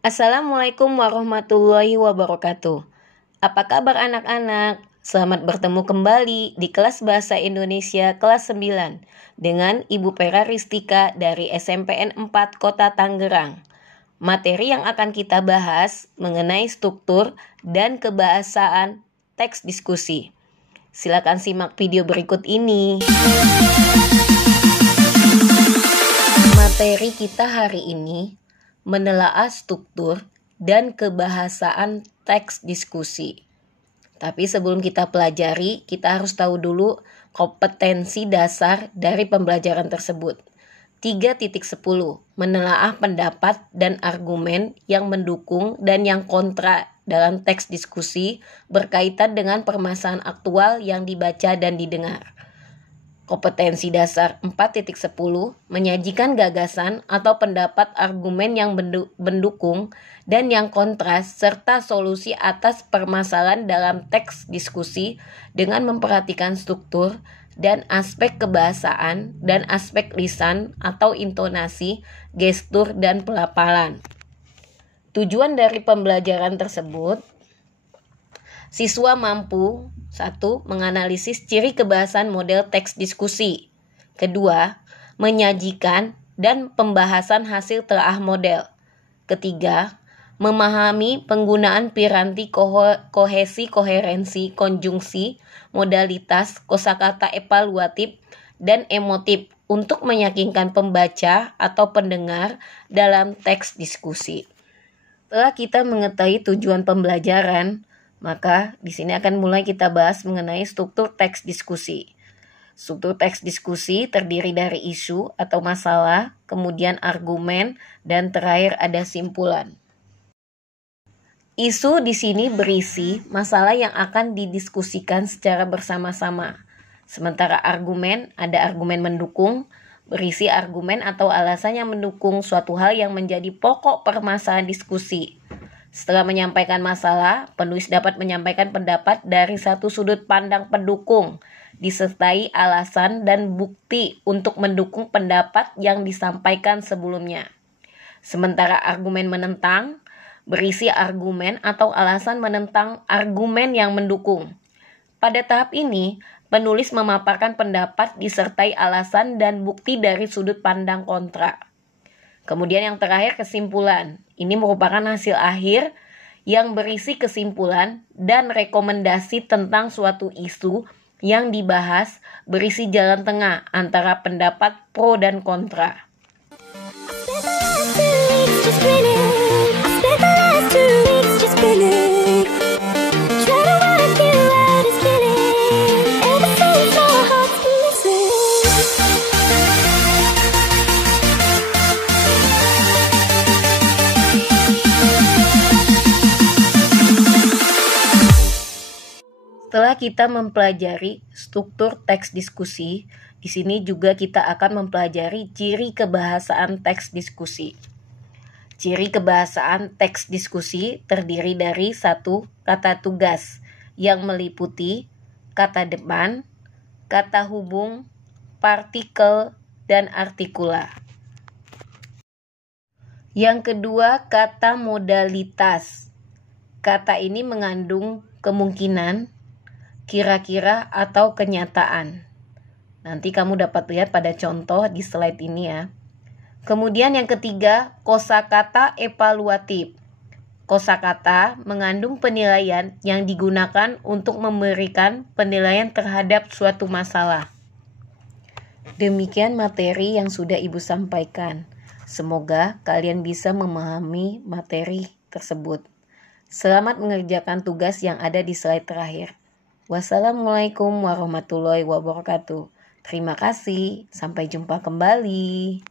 Assalamualaikum warahmatullahi wabarakatuh. Apa kabar anak-anak? Selamat bertemu kembali di kelas Bahasa Indonesia kelas 9 dengan Ibu Pera Ristika dari SMPN 4 Kota Tangerang. Materi yang akan kita bahas mengenai struktur dan kebahasaan teks diskusi. Silakan simak video berikut ini. Materi kita hari ini menelaah struktur dan kebahasaan teks diskusi. Tapi sebelum kita pelajari, kita harus tahu dulu kompetensi dasar dari pembelajaran tersebut. 3.10 menelaah pendapat dan argumen yang mendukung dan yang kontra dalam teks diskusi berkaitan dengan permasalahan aktual yang dibaca dan didengar. Kompetensi dasar 4.10 menyajikan gagasan atau pendapat argumen yang mendukung dan yang kontras serta solusi atas permasalahan dalam teks diskusi dengan memperhatikan struktur dan aspek kebahasaan dan aspek lisan atau intonasi, gestur, dan pelafalan. Tujuan dari pembelajaran tersebut, siswa mampu 1. Menganalisis ciri kebahasan model teks diskusi. 2. Menyajikan dan pembahasan hasil telaah model. 3. Memahami penggunaan piranti kohesi, koherensi, konjungsi, modalitas, kosakata evaluatif, dan emotif untuk meyakinkan pembaca atau pendengar dalam teks diskusi. Setelah kita mengetahui tujuan pembelajaran, maka di sini akan mulai kita bahas mengenai struktur teks diskusi. Struktur teks diskusi terdiri dari isu atau masalah, kemudian argumen, dan terakhir ada simpulan. Isu di sini berisi masalah yang akan didiskusikan secara bersama-sama. Sementara argumen ada argumen mendukung, berisi argumen atau alasan yang mendukung suatu hal yang menjadi pokok permasalahan diskusi. Setelah menyampaikan masalah, penulis dapat menyampaikan pendapat dari satu sudut pandang pendukung, disertai alasan dan bukti untuk mendukung pendapat yang disampaikan sebelumnya. Sementara argumen menentang, berisi argumen atau alasan menentang argumen yang mendukung. Pada tahap ini, penulis memaparkan pendapat disertai alasan dan bukti dari sudut pandang kontra. Kemudian yang terakhir kesimpulan. Ini merupakan hasil akhir yang berisi kesimpulan dan rekomendasi tentang suatu isu yang dibahas, berisi jalan tengah antara pendapat pro dan kontra. Setelah kita mempelajari struktur teks diskusi, di sini juga kita akan mempelajari ciri kebahasaan teks diskusi. Ciri kebahasaan teks diskusi terdiri dari 1. Kata tugas yang meliputi kata depan, kata hubung, partikel, dan artikula. Yang kedua, kata modalitas. Kata ini mengandung kemungkinan, kira-kira, atau kenyataan. Nanti kamu dapat lihat pada contoh di slide ini ya. Kemudian yang ketiga, kosakata evaluatif. Kosakata mengandung penilaian yang digunakan untuk memberikan penilaian terhadap suatu masalah. Demikian materi yang sudah Ibu sampaikan. Semoga kalian bisa memahami materi tersebut. Selamat mengerjakan tugas yang ada di slide terakhir. Wassalamualaikum warahmatullahi wabarakatuh. Terima kasih. Sampai jumpa kembali.